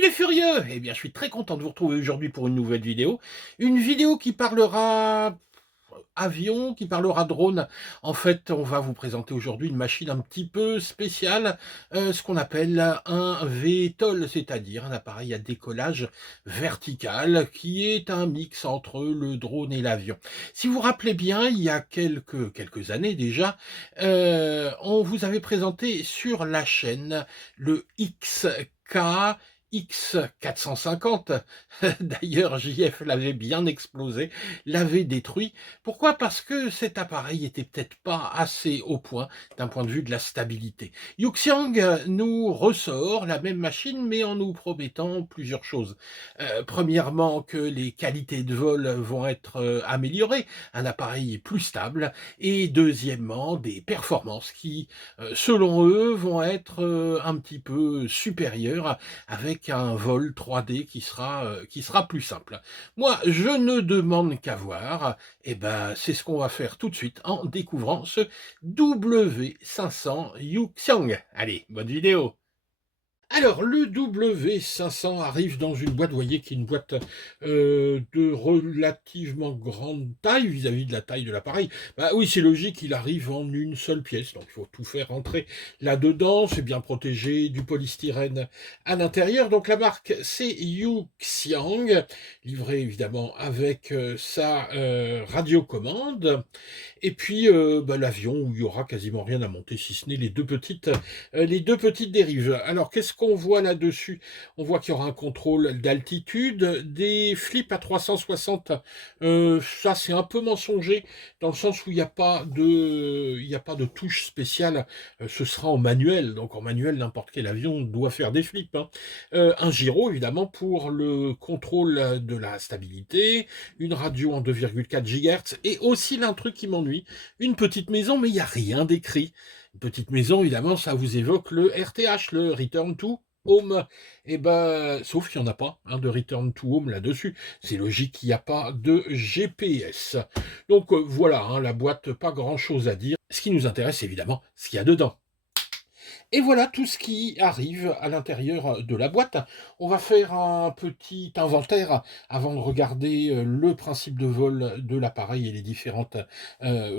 Salut les furieux! Eh bien, je suis très content de vous retrouver aujourd'hui pour une nouvelle vidéo. Une vidéo qui parlera avion, qui parlera drone. En fait, on va vous présenter aujourd'hui une machine un petit peu spéciale, ce qu'on appelle un VTOL, c'est-à-dire un appareil à décollage vertical qui est un mix entre le drone et l'avion. Si vous vous rappelez bien, il y a quelques années déjà, on vous avait présenté sur la chaîne le XK X450. D'ailleurs, JF l'avait bien explosé, l'avait détruit. Pourquoi? Parce que cet appareil était peut-être pas assez au point d'un point de vue de la stabilité. Yuxiang nous ressort la même machine, mais en nous promettant plusieurs choses. Premièrement, que les qualités de vol vont être améliorées, un appareil plus stable, et deuxièmement, des performances qui, selon eux, vont être un petit peu supérieures avec un vol 3D qui sera plus simple. Moi, je ne demande qu'à voir. Et ben, c'est ce qu'on va faire tout de suite en découvrant ce W500 Yuxiang. Allez, bonne vidéo. Alors, le W500 arrive dans une boîte, vous voyez, qui est une boîte de relativement grande taille vis-à-vis de la taille de l'appareil. Bah oui, c'est logique, il arrive en une seule pièce, donc il faut tout faire rentrer là-dedans. C'est bien protégé, du polystyrène à l'intérieur. Donc la marque, c'est Yuxiang, livré évidemment avec sa radiocommande. Et puis bah, l'avion où il y aura quasiment rien à monter, si ce n'est les deux petites dérives. Alors qu'est-ce qu'on voit là-dessus? On voit qu'il y aura un contrôle d'altitude, des flips à 360. Ça c'est un peu mensonger dans le sens où il n'y a pas de touche spéciale. Ce sera en manuel, donc en manuel n'importe quel avion doit faire des flips, hein. Un gyro évidemment pour le contrôle de la stabilité, une radio en 2,4 GHz et aussi un truc qui m'ennuie, une petite maison, mais il n'y a rien d'écrit. Une petite maison, évidemment, ça vous évoque le RTH, le Return to Home. Et ben, sauf qu'il n'y en a pas de Return to Home là-dessus. C'est logique qu'il n'y a pas de GPS. Donc voilà, la boîte, pas grand-chose à dire. Ce qui nous intéresse, évidemment, ce qu'il y a dedans. Et voilà tout ce qui arrive à l'intérieur de la boîte. On va faire un petit inventaire avant de regarder le principe de vol de l'appareil et les différentes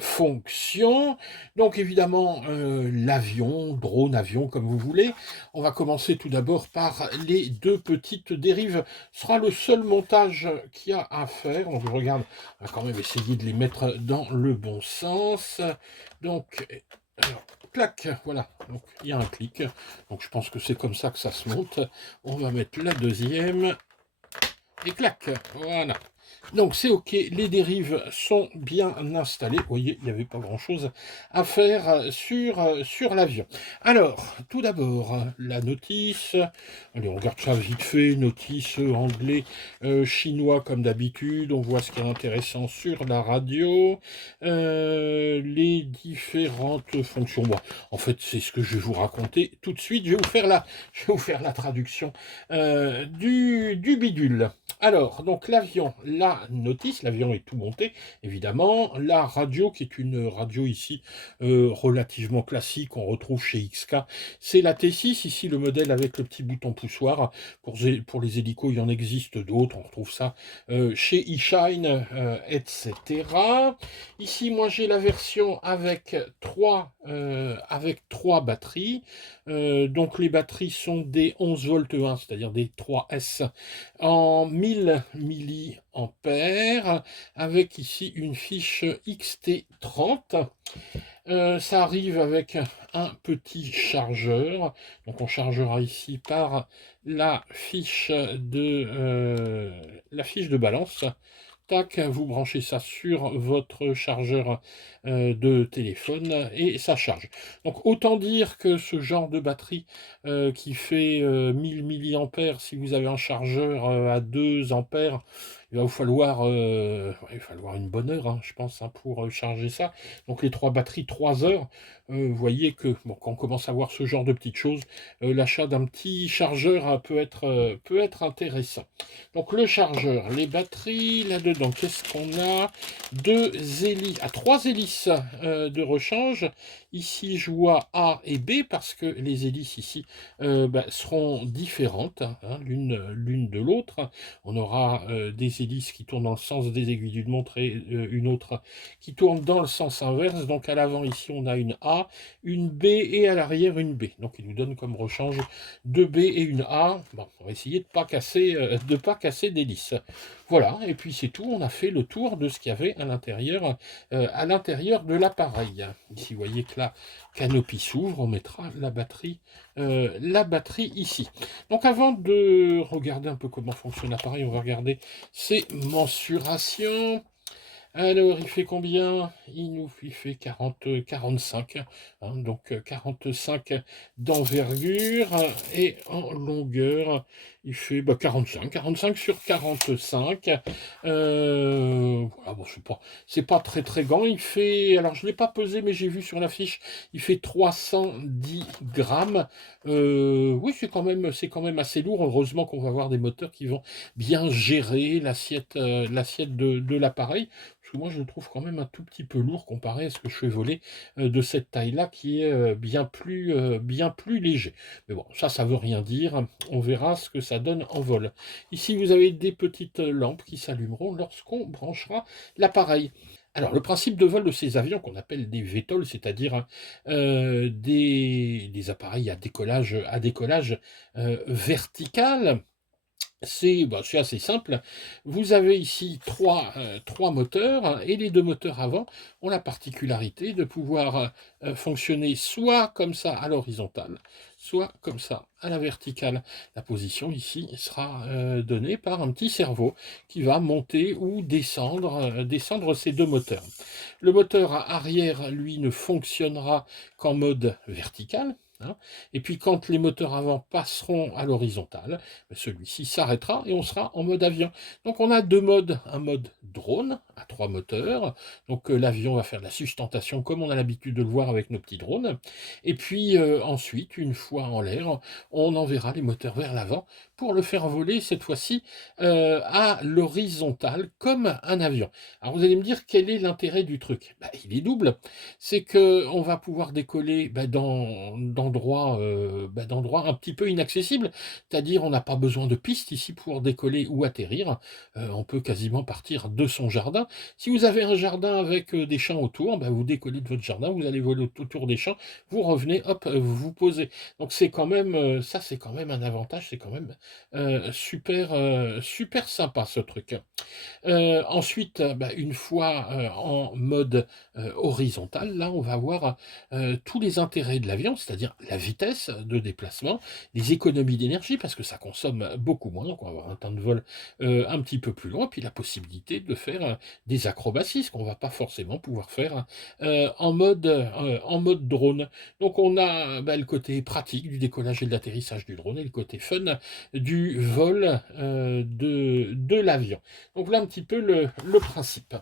fonctions. Donc évidemment, l'avion, drone, avion, comme vous voulez. On va commencer tout d'abord par les deux petites dérives. Ce sera le seul montage qu'il y a à faire. Donc je regarde, on va quand même essayer de les mettre dans le bon sens. Donc, alors, clac, voilà, donc il y a un clic, donc je pense que c'est comme ça que ça se monte. On va mettre la deuxième, et clac, voilà. Donc c'est ok, les dérives sont bien installées. Vous voyez, il n'y avait pas grand-chose à faire sur l'avion. Alors, tout d'abord, la notice. Allez, on regarde ça vite fait. Notice anglais, chinois comme d'habitude. On voit ce qui est intéressant sur la radio. Les différentes fonctions. Bon, en fait, c'est ce que je vais vous raconter tout de suite. Je vais vous faire la traduction du bidule. Alors, donc l'avion, la notice, l'avion est tout monté, évidemment. La radio, qui est une radio ici relativement classique, on retrouve chez XK, c'est la T6, ici le modèle avec le petit bouton poussoir. Pour les hélicos, il y en existe d'autres, on retrouve ça chez eShine, etc. Ici, moi j'ai la version avec trois batteries. Donc les batteries sont des 11 volts 1, c'est-à-dire des 3S en 1000 milliampères, avec ici une fiche XT30. Ça arrive avec un petit chargeur, donc on chargera ici par la fiche de balance. Tac, vous branchez ça sur votre chargeur de téléphone et ça charge. Donc autant dire que ce genre de batterie qui fait 1000 milliampères, si vous avez un chargeur à 2 ampères, il va vous falloir, ouais, il va falloir une bonne heure, hein, je pense, hein, pour charger ça. Donc les 3 batteries, 3 heures. Vous voyez que bon, quand on commence à voir ce genre de petites choses, l'achat d'un petit chargeur peut être intéressant. Donc le chargeur, les batteries, là-dedans, qu'est-ce qu'on a? Deux hélices, trois hélices de rechange. Ici, je vois A et B parce que les hélices ici seront différentes, hein, l'une de l'autre. On aura des hélices qui tournent dans le sens des aiguilles d'une montre et une autre qui tourne dans le sens inverse. Donc à l'avant ici, on a une A, une B et à l'arrière une B. Donc il nous donne comme rechange deux B et une A. Bon, on va essayer de pas casser d'hélice. Voilà, et puis c'est tout, on a fait le tour de ce qu'il y avait à l'intérieur de l'appareil. Ici, vous voyez que la canopie s'ouvre, on mettra la batterie ici. Donc avant de regarder un peu comment fonctionne l'appareil, on va regarder ses mensurations. Alors, il fait combien? Il fait 45, hein, donc 45 d'envergure, et en longueur, il fait 45 sur 45. Voilà, bon, c'est pas très très grand. Il fait, alors je ne l'ai pas pesé, mais j'ai vu sur la fiche, il fait 310 grammes. Oui, c'est quand même assez lourd. Heureusement qu'on va avoir des moteurs qui vont bien gérer l'assiette de l'appareil. Parce que moi, je le trouve quand même un tout petit peu lourd comparé à ce que je fais voler de cette taille-là, qui est bien plus léger. Mais bon, ça veut rien dire. On verra ce que ça donne en vol. Ici, vous avez des petites lampes qui s'allumeront lorsqu'on branchera l'appareil. Alors, le principe de vol de ces avions qu'on appelle des VTOL, c'est-à-dire des appareils à décollage vertical, c'est assez simple. Vous avez ici trois moteurs, et les deux moteurs avant ont la particularité de pouvoir fonctionner soit comme ça à l'horizontale, soit comme ça à la verticale. La position ici sera donnée par un petit cerveau qui va monter ou descendre ces deux moteurs. Le moteur arrière, lui, ne fonctionnera qu'en mode vertical, hein. Et puis quand les moteurs avant passeront à l'horizontale, celui-ci s'arrêtera et on sera en mode avion. Donc on a deux modes, un mode drone à 3 moteurs, donc l'avion va faire de la sustentation comme on a l'habitude de le voir avec nos petits drones, et puis ensuite, une fois en l'air, on enverra les moteurs vers l'avant pour le faire voler cette fois-ci à l'horizontale comme un avion. Alors vous allez me dire quel est l'intérêt du truc? Il est double, c'est que on va pouvoir décoller d'endroits un petit peu inaccessibles, c'est-à-dire on n'a pas besoin de piste ici pour décoller ou atterrir. On peut quasiment partir de son jardin. Si vous avez un jardin avec des champs autour, vous décollez de votre jardin, vous allez voler autour des champs, vous revenez, hop, vous vous posez. Donc c'est quand même, ça c'est quand même un avantage, c'est quand même super sympa ce truc. Ensuite, une fois en mode horizontal, là, on va voir tous les intérêts de l'avion, c'est-à-dire la vitesse de déplacement, les économies d'énergie, parce que ça consomme beaucoup moins, donc on va avoir un temps de vol un petit peu plus long, puis la possibilité de faire des acrobaties, ce qu'on ne va pas forcément pouvoir faire en mode drone. Donc on a le côté pratique du décollage et de l'atterrissage du drone, et le côté fun du vol de l'avion. Donc voilà un petit peu le principe.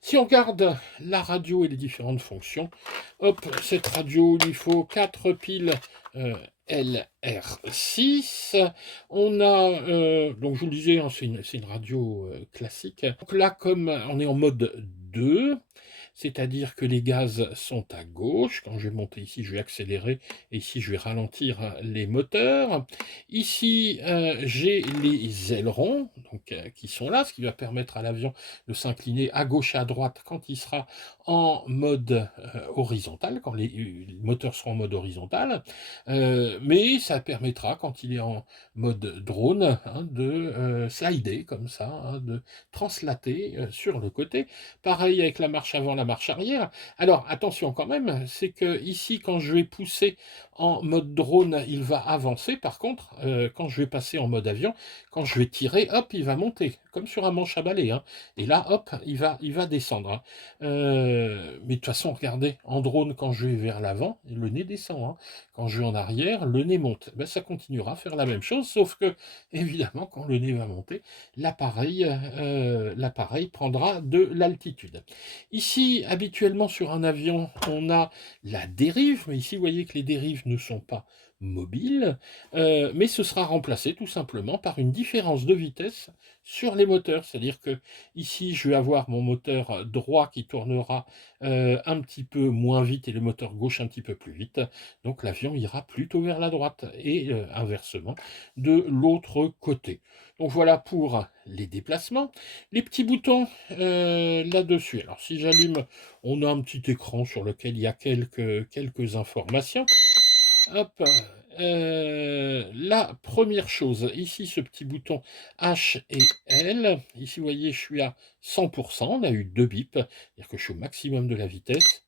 Si on regarde la radio et les différentes fonctions, hop, cette radio, il lui faut 4 piles LR6. On a, donc je vous le disais, hein, c'est une radio classique. Donc là, comme on est en mode 2, c'est-à-dire que les gaz sont à gauche. Quand je vais monter ici, je vais accélérer, et ici, je vais ralentir les moteurs. Ici, j'ai les ailerons donc, qui sont là, ce qui va permettre à l'avion de s'incliner à gauche et à droite quand il sera en mode horizontal, quand les moteurs seront en mode horizontal. Mais ça permettra, quand il est en mode drone, hein, de slider comme ça, hein, de translater sur le côté. Pareil avec la marche avant, la marche arrière. Alors attention quand même, c'est que ici, quand je vais pousser en mode drone, il va avancer. Par contre, quand je vais passer en mode avion, quand je vais tirer, hop, il va monter. comme sur un manche à balai, hein. Et là, hop, il va descendre, hein. Mais de toute façon, regardez, en drone, quand je vais vers l'avant, le nez descend, hein. Quand je vais en arrière, le nez monte. Ben, ça continuera à faire la même chose, sauf que, évidemment, quand le nez va monter, l'appareil prendra de l'altitude. Ici, habituellement, sur un avion, on a la dérive, mais ici, vous voyez que les dérives ne sont pas mobiles, mais ce sera remplacé tout simplement par une différence de vitesse sur les moteurs. C'est-à-dire que ici, je vais avoir mon moteur droit qui tournera un petit peu moins vite et le moteur gauche un petit peu plus vite. Donc l'avion ira plutôt vers la droite et inversement de l'autre côté. Donc voilà pour les déplacements. Les petits boutons là-dessus. Alors si j'allume, on a un petit écran sur lequel il y a quelques informations. Hop, la première chose, ici ce petit bouton H et L, ici vous voyez je suis à 100%, on a eu 2 bips, c'est-à-dire que je suis au maximum de la vitesse.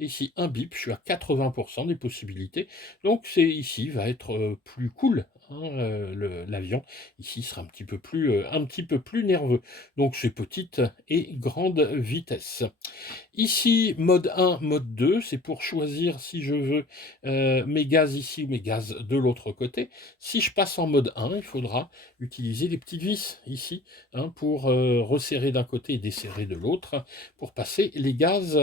Et ici un bip, je suis à 80% des possibilités, donc c'est ici va être plus cool, hein, l'avion, ici sera un petit peu plus nerveux, donc c'est petite et grande vitesse. Ici, mode 1, mode 2, c'est pour choisir si je veux mes gaz ici ou mes gaz de l'autre côté. Si je passe en mode 1, il faudra utiliser les petites vis ici, hein, pour resserrer d'un côté et desserrer de l'autre, pour passer les gaz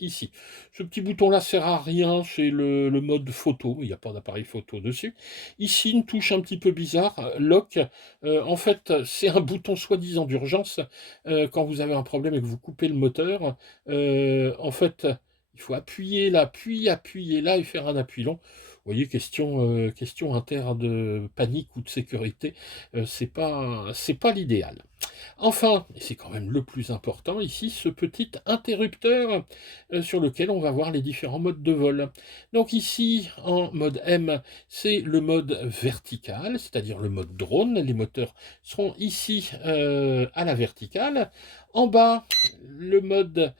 ici. Ce petit bouton-là sert à rien, c'est le mode photo, il n'y a pas d'appareil photo dessus. Ici, une touche un petit peu bizarre, lock. En fait, c'est un bouton soi-disant d'urgence. Quand vous avez un problème et que vous coupez le moteur, en fait, il faut appuyer là, puis appuyer là et faire un appui long. Vous voyez, question interne de panique ou de sécurité, c'est pas l'idéal. Enfin, et c'est quand même le plus important ici, ce petit interrupteur sur lequel on va voir les différents modes de vol. Donc ici, en mode M, c'est le mode vertical, c'est-à-dire le mode drone. Les moteurs seront ici à la verticale. En bas, le mode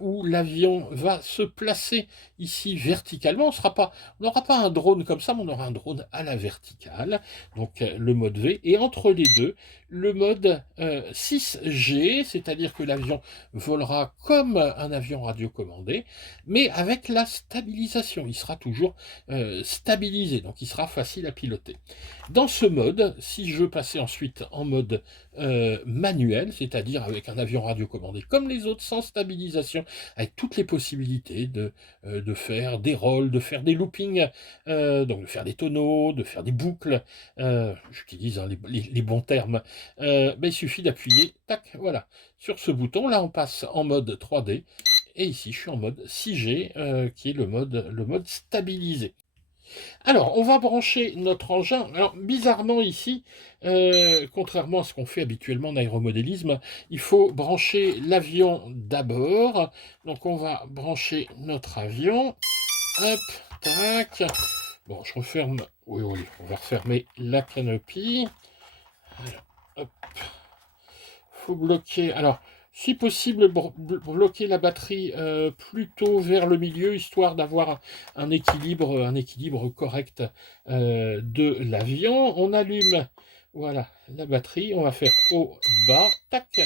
où l'avion va se placer ici verticalement. On n'aura pas un drone comme ça, mais on aura un drone à la verticale, donc le mode V. Et entre les deux, le mode 6G, c'est-à-dire que l'avion volera comme un avion radiocommandé, mais avec la stabilisation. Il sera toujours stabilisé, donc il sera facile à piloter. Dans ce mode, si je veux passer ensuite en mode manuel, c'est-à-dire avec un avion radiocommandé comme les autres, sans stabilisation, avec toutes les possibilités de faire des rolls, de faire des loopings, donc de faire des tonneaux, de faire des boucles, j'utilise hein, les bons termes, il suffit d'appuyer, tac, voilà, sur ce bouton. Là, on passe en mode 3D, et ici, je suis en mode 6G, qui est le mode stabilisé. Alors, on va brancher notre engin. Alors, bizarrement, ici, contrairement à ce qu'on fait habituellement en aéromodélisme, il faut brancher l'avion d'abord. Donc, on va brancher notre avion. Hop, tac. Bon, je referme. Oui, oui, on va refermer la canopie. Alors, hop. Faut bloquer. Alors, si possible, bloquer la batterie plutôt vers le milieu, histoire d'avoir un équilibre correct de l'avion. On allume, voilà, la batterie. On va faire haut, bas, tac.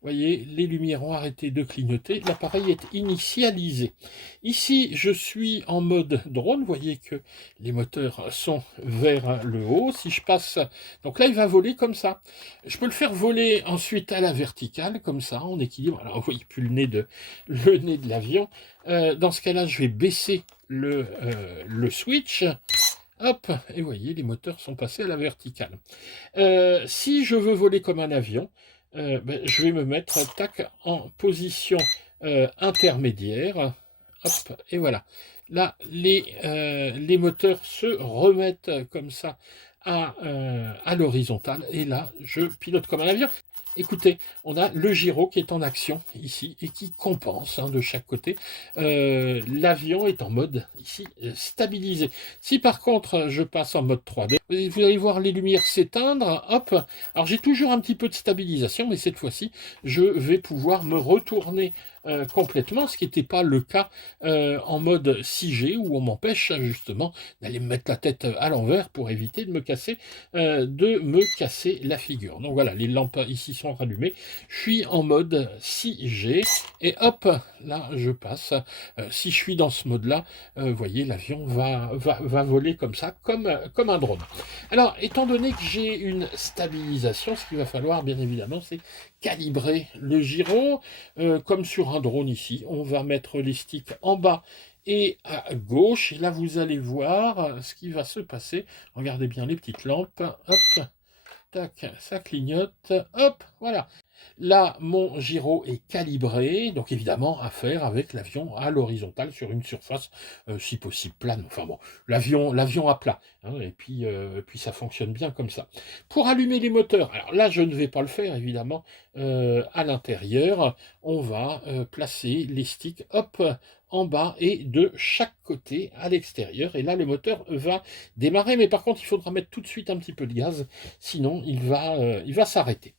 Vous voyez, les lumières ont arrêté de clignoter, l'appareil est initialisé. Ici, je suis en mode drone, vous voyez que les moteurs sont vers le haut. Si je passe, donc là, il va voler comme ça. Je peux le faire voler ensuite à la verticale, comme ça, en équilibre. Alors, vous voyez plus le nez de l'avion. Dans ce cas-là, je vais baisser le switch. Hop, et vous voyez, les moteurs sont passés à la verticale. Si je veux voler comme un avion, je vais me mettre tac, en position intermédiaire. Hop, et voilà. Là, les moteurs se remettent comme ça à l'horizontale. Et là, je pilote comme un avion. Écoutez, on a le gyro qui est en action ici et qui compense hein, de chaque côté. L'avion est en mode ici stabilisé. Si par contre je passe en mode 3D, vous allez voir les lumières s'éteindre. Hop. Alors j'ai toujours un petit peu de stabilisation, mais cette fois-ci, je vais pouvoir me retourner complètement, ce qui n'était pas le cas en mode 6G où on m'empêche justement d'aller me mettre la tête à l'envers pour éviter de me casser de me casser la figure. Donc voilà, les lampes ici sont rallumées. Je suis en mode 6G et hop, là je passe. Si je suis dans ce mode-là, vous voyez, l'avion va voler comme ça, comme un drone. Alors, étant donné que j'ai une stabilisation, ce qu'il va falloir, bien évidemment, c'est calibrer le gyro. Comme sur un drone ici, on va mettre les sticks en bas et à gauche. Et là, vous allez voir ce qui va se passer. Regardez bien les petites lampes. Hop, tac, ça clignote. Hop, voilà. Là, mon gyro est calibré, donc évidemment à faire avec l'avion à l'horizontale sur une surface, si possible plane. Enfin bon, l'avion à plat, hein, et puis ça fonctionne bien comme ça. Pour allumer les moteurs, alors là je ne vais pas le faire évidemment, à l'intérieur, on va placer les sticks, hop, en bas et de chaque côté à l'extérieur. Et là, le moteur va démarrer, mais par contre, il faudra mettre tout de suite un petit peu de gaz, sinon il va s'arrêter.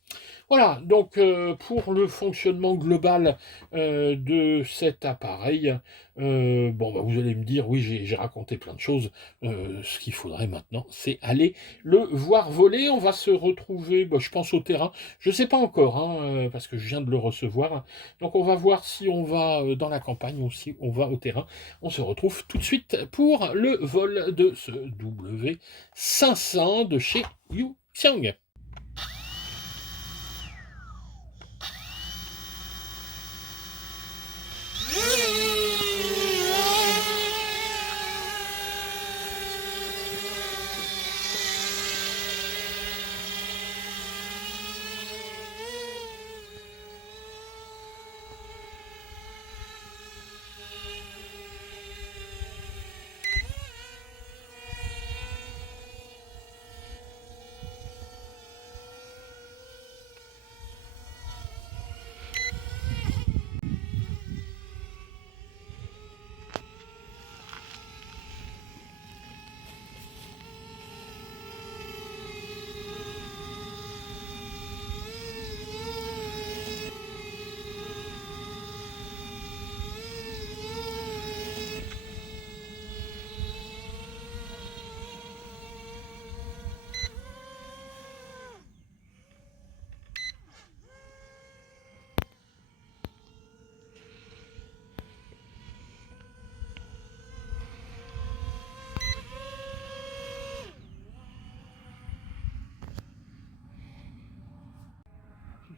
Voilà, donc pour le fonctionnement global de cet appareil, bon, bah, vous allez me dire, oui, j'ai raconté plein de choses. Ce qu'il faudrait maintenant, c'est aller le voir voler. On va se retrouver, bah, je pense, au terrain. Je ne sais pas encore, hein, parce que je viens de le recevoir. Donc on va voir si on va dans la campagne ou si on va au terrain. On se retrouve tout de suite pour le vol de ce W500 de chez Yuxiang.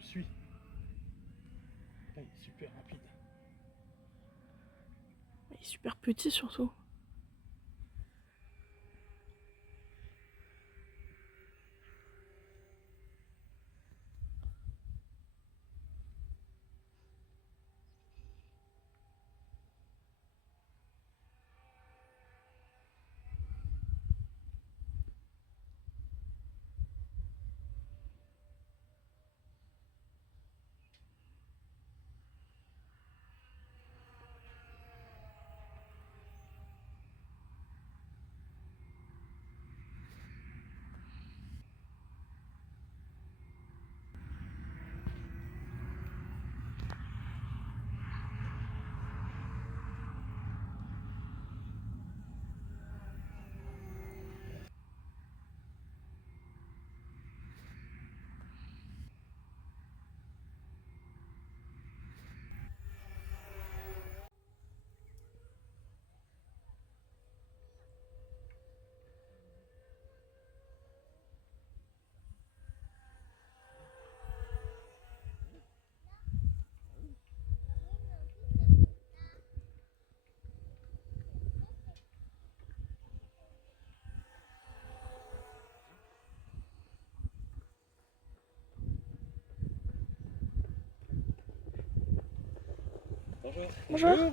Je suis. Il est super rapide. Il est super petit surtout. Bonjour. Bonjour.